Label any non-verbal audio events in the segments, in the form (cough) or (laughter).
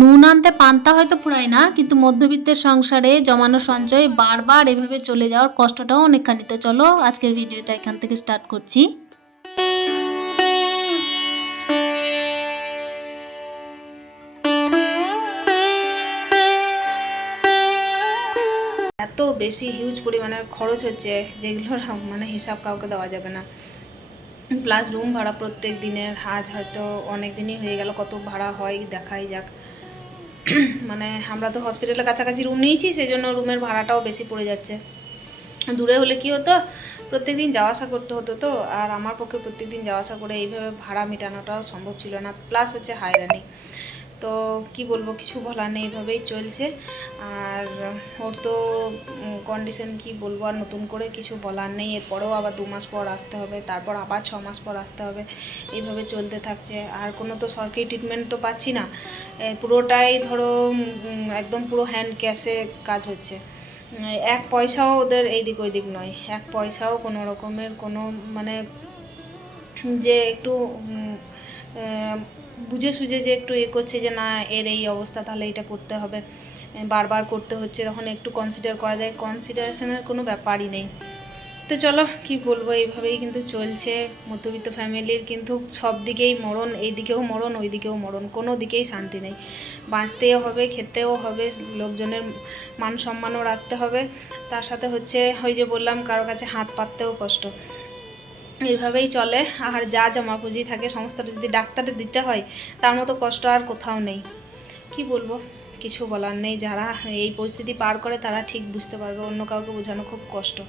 নুন আনতে পান্তা হয়তো ফুরায় না, কিন্তু মধ্যবিত্তের সংসারে জমানো সঞ্চয় বারবার এভাবে চলে যাওয়ার কষ্টটাও অনেকখানি। তো চলো আজকের ভিডিওটা এখান থেকে স্টার্ট করছি। এত বেশি হিউজ পরিমাণের খরচ হচ্ছে, যেগুলোর মানে হিসাব কাউকে দেওয়া যাবে না। প্লাস রুম ভাড়া প্রত্যেক দিনের, আজ হয়তো অনেক দিনই হয়ে গেল, কত ভাড়া হয় দেখাই যাক। (clears throat) মানে আমরা তো হসপিটালের কাছাকাছি রুম নিয়েছি সেই জন্য রুমের ভাড়াটাও বেশি পড়ে যাচ্ছে। দূরে হলে কি হতো? প্রত্যেক দিন যাওয়া আসা করতে হতো তো, আর আমার পক্ষে প্রত্যেক দিন যাওয়া আসা করে এইভাবে ভাড়া মেটানোটাও সম্ভব ছিল না প্লাস হচ্ছে হায়রানি তো কি বলব, কিছু বলার নেই এইভাবেই চলছে। আর ওর তো কন্ডিশন কি বলব, আর নতুন করে কিছু বলার নেই। এরপরেও আবার দু মাস পর আসতে হবে, তারপর আবার ছ মাস পর আসতে হবে। এইভাবে চলতে থাকছে। আর কোনো তো সরকারি ট্রিটমেন্ট তো পাচ্ছি না। পুরোটাই ধরো একদম পুরো হ্যান্ড ক্যাশে কাজ হচ্ছে। এক পয়সাও ওদের এই দিক ওই দিক নয়। এক পয়সাও কোনো রকমের কোনো মানে যে একটু বুঝে সুঝে যে একটু এ করছে যে না, এর এই অবস্থা, তাহলে এটা করতে হবে। বারবার করতে হচ্ছে, তখন একটু কনসিডার করা যায়। কনসিডারেশনের কোনো ব্যাপারই নেই। তো চলো, কি বলব? এইভাবেই কিন্তু চলছে। মধ্যবিত্ত ফ্যামিলির কিন্তু সব দিকেই মরণ, এই দিকেও মরণ, ওই দিকেও মরণ। কোনো দিকেই শান্তি নেই। বাঁচতেও হবে, খেতেও হবে, লোকজনের মান সম্মানও রাখতে হবে। তার সাথে হচ্ছে, ওই যে বললাম, কারও কাছে হাত পাততেও কষ্ট। এইভাবেই চলে। আর যা জমা পুঁজি থাকে সমস্তটা যদি ডাক্তারে দিতে হয়, তার মতো কষ্ট আর কোথাও নেই। কি বলব? কিছু বলার নেই। যারা এই পরিস্থিতি পার করে, তারা ঠিক বুঝতে পারবে। অন্য কাউকে বোঝানো খুব কষ্ট।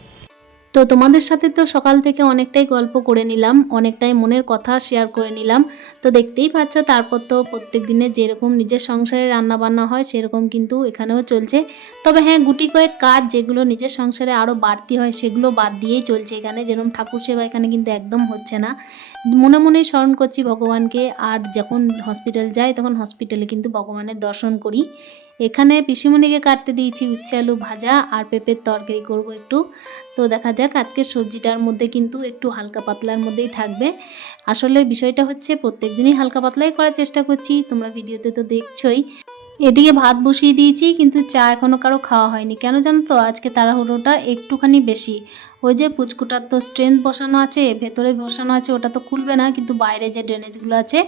তো তোমাদের সাথে তো সকাল থেকে অনেকটাই গল্প করে নিলাম, অনেকটাই মনের কথা শেয়ার করে নিলাম। তো দেখতেই পাচ্ছ, তারপর তো প্রত্যেক দিনে যেরকম নিজের সংসারে রান্না বান্না হয়, সেরকম কিন্তু এখানেও চলছে। তবে হ্যাঁ গুটি কয়েক কাজ যেগুলো নিজের সংসারে আরও বাড়তি হয়, সেগুলো বাদ দিয়েই চলছে এখানে। যেরকম ঠাকুর সেবা এখানে কিন্তু একদম হচ্ছে না। মনে মনেই স্মরণ করছি ভগবানকে, আর যখন হসপিটাল যাই, তখন হসপিটালে কিন্তু ভগবানের দর্শন করি। এখানে পিসিমণিকে কাটতে দিয়েছি উচ্ছে আলু ভাজা আর পেঁপের তরকারি করব একটু। তো দেখা যাক, আজকে সবজিটার মধ্যে কিন্তু একটু হালকা পাতলার মধ্যেই থাকবে। আসলে বিষয়টা হচ্ছে প্রত্যেক দিনই হালকা পাতলাই করার চেষ্টা করছি, তোমরা ভিডিওতে তো দেখছোই। এদিকে ভাত বসিয়ে দিয়েছি, কিন্তু চা এখনও কারও খাওয়া হয়নি। কেন জানো তো? আজকে তাড়াহুড়োটা একটুখানি বেশি। ওই যে পুচকুটার তো স্ট্রেংথ বসানো আছে, ভেতরে বসানো আছে, ওটা তো খুলবে না, কিন্তু বাইরে যে ড্রেনেজগুলো আছে,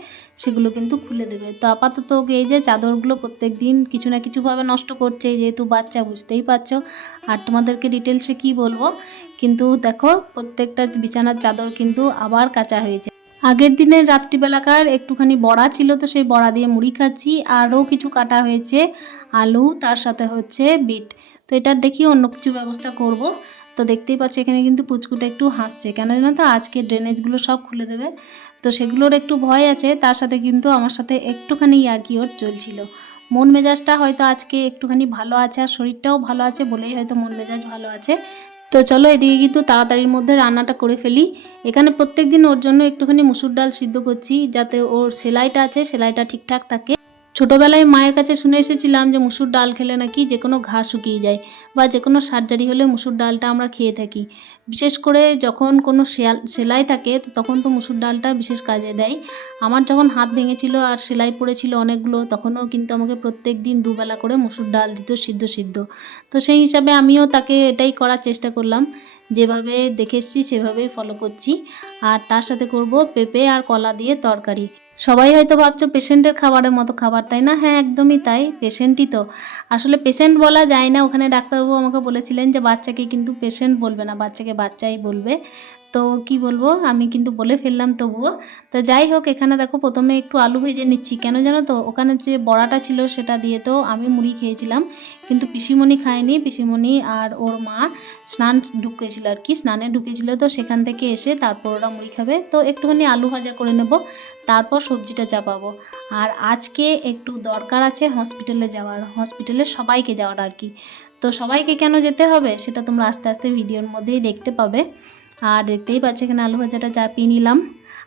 সেগুলো কিন্তু খুলে দেবে। তো আপাতত এই যে চাদরগুলো প্রত্যেক দিন কিছু না কিছুভাবে নষ্ট করছে, যেহেতু বাচ্চা, বুঝতেই পারছ। আর তোমাদেরকে ডিটেলসে কি বলব? কিন্তু দেখো, প্রত্যেকটা বিছানার চাদর কিন্তু আবার কাঁচা হয়েছে আগের দিনের রাত্রিবেলাকার একটুখানি বড়া ছিল তো সেই বড়া দিয়ে মুড়ি খাচ্ছি, আরও কিছু কাটা হয়েছে, আলু, তার সাথে হচ্ছে বিট। তো এটার দেখি অন্য কিছু ব্যবস্থা করব। তো দেখতেই পাচ্ছি এখানে কিন্তু পুচকুটা একটু হাসছে কেন জানো তো আজকে ড্রেনেজগুলো সব খুলে দেবে। তো সেগুলোর একটু ভয় আছে, তার সাথে কিন্তু আমার সাথে একটুখানি ইয়ার্কি ওর চলছিল। মন মেজাজটা হয়তো আজকে একটুখানি ভালো আছে আর শরীরটাও ভালো আছে বলেই হয়তো মন মেজাজ ভালো আছে। তো চলো এদিকে কিন্তু তাড়াতাড়ির মধ্যে রান্নাটা করে ফেলি। এখানে প্রত্যেক দিন ওর জন্য একটুখানি মুসুর ডাল সিদ্ধ করছি, যাতে ওর সেলাইটা আছে, সেলাইটা ঠিকঠাক থাকে। ছোটোবেলায় মায়ের কাছে শুনে এসেছিলাম যে মুসুর ডাল খেলে নাকি যে কোনো ঘা শুকিয়ে যায় বা যে কোনো সার্জারি হলে মুসুর ডালটা আমরা খেয়ে থাকি। বিশেষ করে যখন কোনো সেলাই থাকে তখন তো মুসুর ডালটা বিশেষ কাজে দেয়। আমার যখন হাত ভেঙেছিল আর সেলাই পড়েছিল অনেকগুলো, তখনও কিন্তু আমাকে প্রত্যেক দিন দুবেলা করে মুসুর ডাল দিত সিদ্ধ সিদ্ধ। তো সেই হিসাবে আমিও তাকে এটাই করার চেষ্টা করলাম। যেভাবে দেখে সেভাবেই ফলো করছি। আর তার সাথে করব পেঁপে আর কলা দিয়ে তরকারি। সবাই হয়তো ভাবছ পেশেন্টের খাবারের মতো খাবার, তাই না? হ্যাঁ একদমই তাই, পেশেন্টই তো। আসলে পেশেন্ট বলা যায় না, ওখানে ডাক্তারবাবু আমাকে বলেছিলেন যে বাচ্চাকে কিন্তু পেশেন্ট বলবে না, বাচ্চাকে বাচ্চাই বলবে। তো কি বলব? আমি কিন্তু বলে ফেললাম তবুও। তো যাই হোক, এখানে দেখো প্রথমে একটু আলু ভেজে নিচ্ছি। কেন জানো তো? ওখানে যে বড়াটা ছিল সেটা দিয়ে তো আমি মুড়ি খেয়েছিলাম। কিন্তু পিসিমণি খায়নি। পিসিমণি আর ওর মা স্নান ঢুকেছিল আর কি, স্নানে ঢুকেছিল তো সেখান থেকে এসে তারপর ওরা মুড়ি খাবে। তো একটুখানি আলু ভাজা করে নেব, তারপর সবজিটা চাপাবো। আর আজকে একটু দরকার আছে হসপিটালে যাওয়ার। হসপিটালে সবাইকে যাওয়ার আর কি। তো সবাইকে কেন যেতে হবে? সেটা তোমরা আস্তে আস্তে ভিডিওর মধ্যেই দেখতে পাবে। আর দেখতেই পাচ্ছ এখানে আলু ভাজাটা চাপিয়ে নিলাম।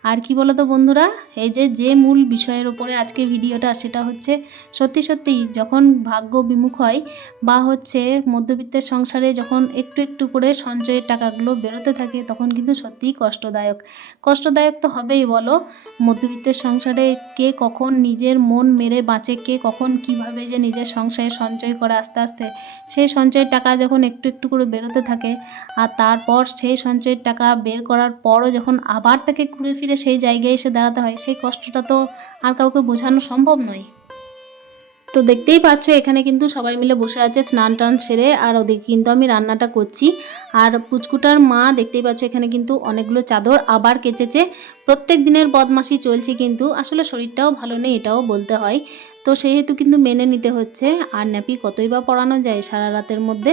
আর কি বলো তো বন্ধুরা, এই যে যে মূল বিষয়ের ওপরে আজকে ভিডিওটা, সেটা হচ্ছে সত্যি সত্যি যখন ভাগ্য বিমুখ হয় বা হচ্ছে মধ্যবিত্তের সংসারে যখন একটু একটু করে সঞ্চয়ের টাকাগুলো বেরোতে থাকে, তখন কিন্তু সত্যিই কষ্টদায়ক। কষ্টদায়ক তো হবেই বলো, মধ্যবিত্তের সংসারে কে কখন নিজের মন মেরে বাঁচে, কে কখন কীভাবে যে নিজের সংসারে সঞ্চয় করে আস্তে আস্তে, সেই সঞ্চয়ের টাকা যখন একটু একটু করে বেরোতে থাকে, আর তারপর সেই সঞ্চয়ের টাকা বের করার পরও যখন আবার তাকে ঘুরে ফিরে সেই জায়গায় এসে দাঁড়াতে হয়। সেই কষ্টটা তো আর কাউকে বোঝানো সম্ভব নয়। তো দেখতেই পাচ্ছ, এখানে কিন্তু সবাই মিলে বসে আছে স্নান টান সেরে। আর ওদিকে কিন্তু আমি রান্নাটা করছি। আর পুচকুটার মা দেখতেই পাচ্ছ, এখানে কিন্তু অনেকগুলো চাদর আবার কেচেছে। প্রত্যেক দিনের বদমাসি চলছে কিন্তু, আসলে শরীরটাও ভালো নেই এটাও বলতে হয়। তো সেহেতু কিন্তু মেনে নিতে হচ্ছে। আর ন্যাপি কতই বা পড়ানো যায় সারা রাতের মধ্যে।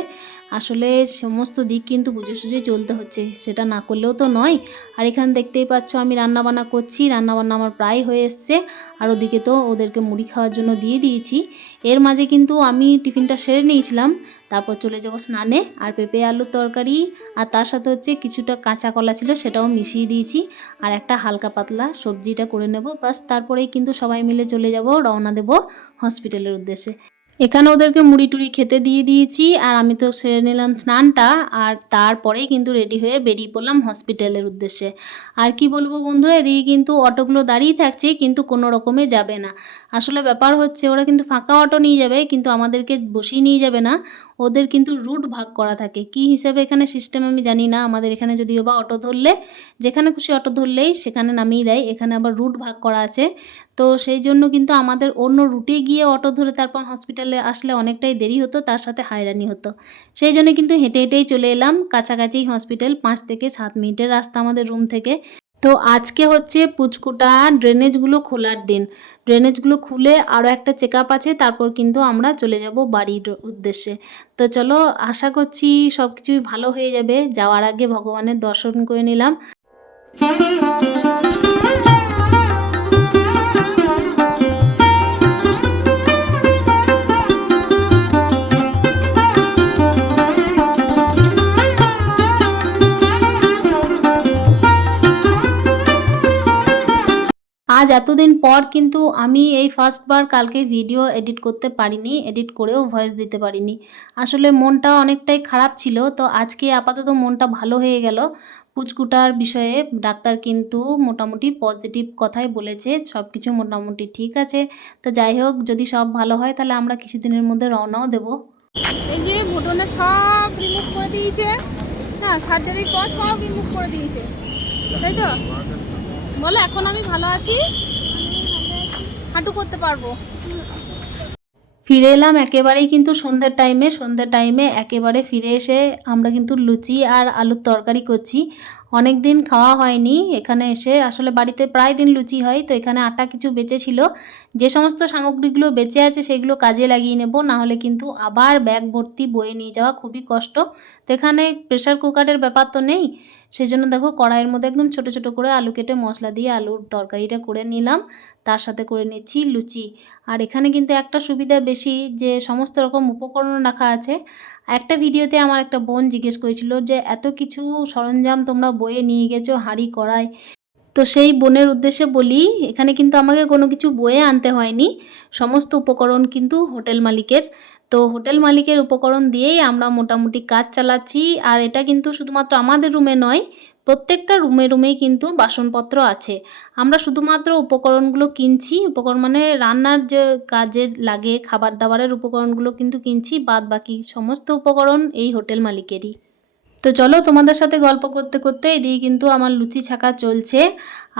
আসলে সমস্ত দিক কিন্তু বুঝে সুঝে চলতে হচ্ছে, সেটা না করলেও তো নয়। আর এখানে দেখতেই পাচ্ছ আমি রান্নাবান্না করছি, রান্নাবান্না আমার প্রায় হয়ে এসছে। আর ওদিকে তো ওদেরকে মুড়ি খাওয়ার জন্য দিয়ে দিয়েছি। এর মাঝে কিন্তু আমি টিফিনটা সেরে নিয়েছিলাম, তারপর চলে যাব স্নানে। আর পেঁপে, আলুর তরকারি, আর তার সাথে হচ্ছে কিছুটা কাঁচা কলা ছিল, সেটাও মিশিয়ে দিয়েছি। আর একটা হালকা পাতলা সবজিটা করে নেব বাস তারপরেই কিন্তু সবাই মিলে চলে যাব, রওনা দেব হসপিটালের উদ্দেশ্যে। এখানে ওদেরকে মুড়ি টুড়ি খেতে দিয়ে দিয়েছি, আর আমি তো সেরে নিলাম স্নানটা, আর তারপরেই কিন্তু রেডি হয়ে বেরিয়ে পড়লাম হসপিটালের উদ্দেশ্যে। আর কি বলব বন্ধুরা, এদিকে কিন্তু অটোগুলো দাঁড়িয়ে থাকছে, কিন্তু কোনো রকমে যাবে না। আসলে ব্যাপার হচ্ছে, ওরা কিন্তু ফাঁকা অটো নিয়ে যাবে, কিন্তু আমাদেরকে বসিয়ে নিয়ে যাবে না। ওদের কিন্তু রুট ভাগ করা থাকে। কি হিসাবে এখানে সিস্টেম আমি জানি না, আমাদের এখানে যদিও বা অটো ধরলে, যেখানে খুশি অটো ধরলেই সেখানে নামিয়ে দেয়, এখানে আবার রুট ভাগ করা আছে। তো সেই জন্য কিন্তু আমাদের অন্য রুটে গিয়ে অটো ধরে তারপর হসপিটালে আসলে অনেকটাই দেরি হতো, তার সাথে হায়রানি হতো। সেই জন্য কিন্তু হেঁটে হেঁটেই চলে এলাম, কাছাকাছি হসপিটাল পাঁচ থেকে সাত মিনিটের রাস্তা আমাদের রুম থেকে। তো আজকে হচ্ছে পুচকুটা ড্রেনেজগুলো খোলার দিন। ড্রেনেজগুলো খুলে আরও একটা চেক আছে, তারপর কিন্তু আমরা চলে যাব বাড়ির উদ্দেশ্যে। তো চলো, আশা করছি সব কিছুই ভালো হয়ে যাবে। যাওয়ার আগে ভগবানের দর্শন করে নিলাম। আজ এতদিন পর কিন্তু আমি এই ফার্স্টবার কালকে ভিডিও এডিট করতে পারিনি, এডিট করেও ভয়েস দিতে পারিনি। আসলে মনটা অনেকটাই খারাপ ছিল, তো আজকে আপাতত মনটা ভালো হয়ে গেল। পুচকুটার বিষয়ে ডাক্তার কিন্তু মোটামুটি পজিটিভ কথাই বলেছে সব কিছু মোটামুটি ঠিক আছে। তো যাই হোক, যদি সব ভালো হয় তাহলে আমরা কিছুদিনের মধ্যে রওনাও দেবো। এই যে ভুটনে সব রিমুভ করে দিয়েছে। না সার্জারির পর সব রিমুভ করে দিয়েছে। তাই তো? বলো, এখন আমি ভালো আছি? হাঁটু করতে পারব। ফিরে এলাম একেবারেই কিন্তু সন্ধ্যের টাইমে সন্ধ্যের টাইমে একেবারে ফিরে এসে আমরা কিন্তু লুচি আর আলুর তরকারি করছি। অনেক দিন খাওয়া হয়নি, এখানে এসে আসলে বাড়িতে প্রায় দিন লুচি হয়, তো এখানে আটা কিছু বেঁচে ছিল। যে সমস্ত সামগ্রীগুলো বেঁচে আছে সেগুলো কাজে লাগিয়ে নেব, না হলে কিন্তু আবার ব্যাগ ভর্তি বয়ে নিয়ে যাওয়া খুবই কষ্ট। তো এখানে প্রেশার কুকারের ব্যাপার তো নেই। সেই জন্য দেখো কড়াইয়ের মধ্যে একদম ছোট ছোট করে আলু কেটে মশলা দিয়ে আলুর তরকারিটা করে নিলাম। তার সাথে করে নিচ্ছি লুচি। আর এখানে কিন্তু একটা সুবিধা বেশি যে সমস্ত রকম উপকরণ রাখা আছে। একটা ভিডিওতে আমার একটা বোন জিজ্ঞেস করেছিল যে, এত কিছু সরঞ্জাম তোমরা বয়ে নিয়ে গেছো হাঁড়ি, কড়াই? তো সেই বোনের উদ্দেশ্যে বলি, এখানে কিন্তু আমাকে কোনো কিছু বয়ে আনতে হয়নি। সমস্ত উপকরণ কিন্তু হোটেল মালিকের। তো হোটেল মালিকের উপকরণ দিয়েই আমরা মোটামুটি কাজ চালাচ্ছি। আর এটা কিন্তু শুধুমাত্র আমাদের রুমে নয়, প্রত্যেকটা রুমে রুমেই কিন্তু বাসনপত্র আছে। আমরা শুধুমাত্র উপকরণগুলো কিনছি, উপকরণ মানে রান্নার যে কাজে লাগে, খাবার দাবারের উপকরণগুলো কিন্তু কিনছি বাদ বাকি সমস্ত উপকরণ এই হোটেল মালিকেরই। তো চলো তোমাদের সাথে গল্প করতে করতে এদিকে কিন্তু আমার লুচি ছাকা চলছে।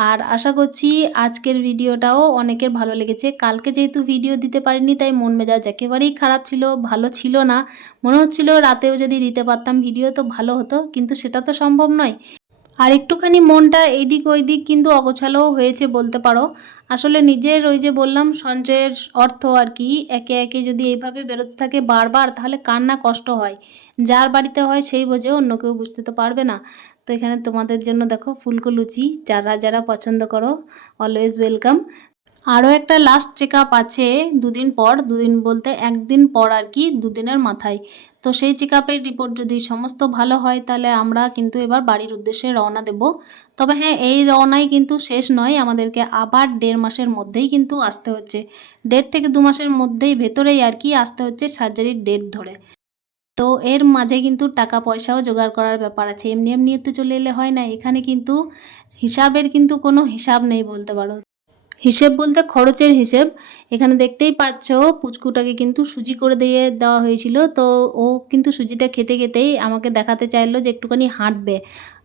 আর আশা করছি আজকের ভিডিওটাও অনেকের ভালো লেগেছে। কালকে যেহেতু ভিডিও দিতে পারিনি, তাই মন মেজাজ একেবারেই খারাপ ছিল, ভালো ছিল না। মনে হচ্ছিল রাতেও যদি দিতে পারতাম ভিডিও, তো ভালো হতো। কিন্তু সেটা তো সম্ভব নয়। আর একটুখানি মনটা এইদিক ওইদিক কিন্তু অগোছালোও হয়েছে বলতে পারো। আসলে নিজের ওই যে বললাম, সঞ্চয়ের অর্থ আর কি, একে একে যদি এইভাবে বেরোতে থাকে বারবার, তাহলে কার না কষ্ট হয়? যার বাড়িতে হয় সেই বোঝে, অন্য কেউ বুঝতে তো পারবে না। তো এখানে তোমাদের জন্য দেখো ফুলকো লুচি, যারা যারা পছন্দ করো অলওয়েজ ওয়েলকাম আরও একটা লাস্ট চেক আপ আছে দুদিন পর, দুদিন বলতে একদিন পর আর কি, দুদিনের মাথায়। তো সেই চেক আপের রিপোর্ট যদি সমস্ত ভালো হয়, তাহলে আমরা কিন্তু এবার বাড়ির উদ্দেশ্যে রওনা দেব। তবে হ্যাঁ এই রওনাই কিন্তু শেষ নয়, আমাদেরকে আবার দেড় মাসের মধ্যেই কিন্তু আসতে হচ্ছে। দেড় থেকে দু মাসের মধ্যেই ভেতরেই আর কি আসতে হচ্ছে সার্জারির ডেট ধরে। তো এর মাঝে কিন্তু টাকা পয়সাও জোগাড় করার ব্যাপার আছে। এমনি এমনি তো চলে এলে হয় না। এখানে কিন্তু হিসাবের কিন্তু কোনো হিসাব নেই বলতে পারো। হিসেব বলতে খরচের হিসেব। এখানে দেখতেই পাচ্ছ, পুচকুটাকে কিন্তু সুজি করে দিয়ে দেওয়া হয়েছিল। তো ও কিন্তু সুজিটা খেতে খেতেই আমাকে দেখাতে চাইলো যে একটুখানি হাঁটবে।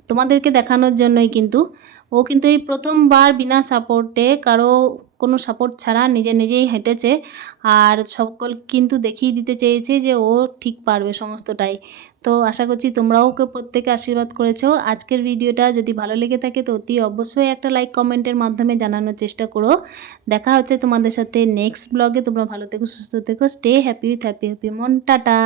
তোমাদেরকে দেখানোর জন্যই কিন্তু। ও কিন্তু এই প্রথমবার বিনা সাপোর্টে, কারও কোনো সাপোর্ট ছাড়া নিজে নিজেই হেঁটেছে। আর সকল কিন্তু দেখিয়ে দিতে চেয়েছে যে ও ঠিক পারবে সমস্তটাই। তো আশা করছি তোমরাও ওকে প্রত্যেকে আশীর্বাদ করেছ। আজকের ভিডিওটা যদি ভালো লেগে থাকে তো অতি অবশ্যই একটা লাইক কমেন্টের মাধ্যমে জানানোর চেষ্টা করো। দেখা হচ্ছে তোমাদের সাথে নেক্সট ব্লগে তোমরা ভালো থেকো, সুস্থ থেকো stay happy with happy happy মন। টাটা!